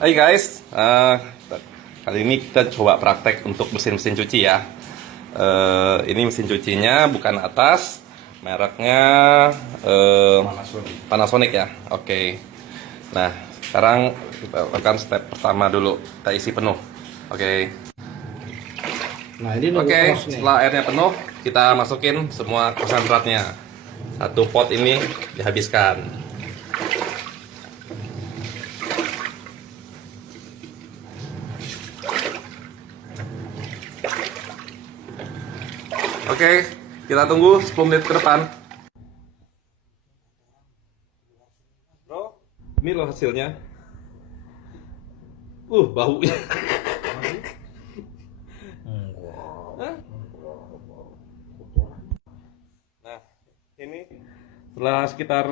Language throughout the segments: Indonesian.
Hai guys, kali ini kita coba praktek untuk mesin cuci ya. Ini mesin cucinya bukan atas, mereknya Panasonic ya. Oke. Nah, sekarang kita lakukan step pertama dulu, kita isi penuh. Oke. Nah, ini nunggu Oke, kos nih. setelah airnya penuh, kita masukin semua konsentratnya. Satu pot ini dihabiskan. Oke, kita tunggu 10 menit ke depan. Bro, ini loh hasilnya. Baunya. Hah? Nah, ini setelah sekitar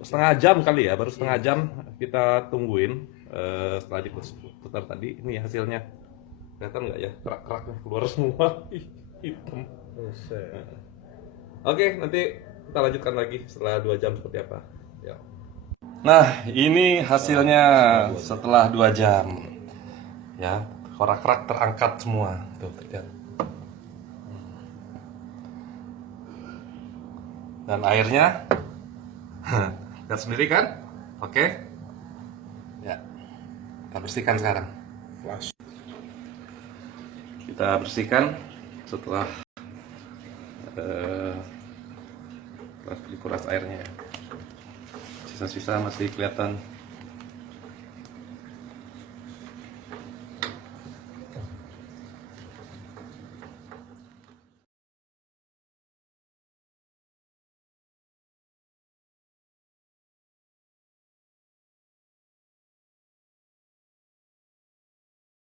setengah jam kali ya, baru setengah jam kita tungguin. Setelah diputar tadi, ini hasilnya. Kelihatan nggak ya, kerak-keraknya keluar semua. Hitam. Oke, nanti kita lanjutkan lagi setelah 2 jam seperti apa. Ya. Nah, ini hasilnya setelah 2 jam. Ya, kerak-kerak terangkat semua. Tuh, terlihat. Dan airnya lihat sendiri kan? Oke. Ya. Kita bersihkan sekarang. Kita bersihkan setelah dikuras airnya. Sisa-sisa masih kelihatan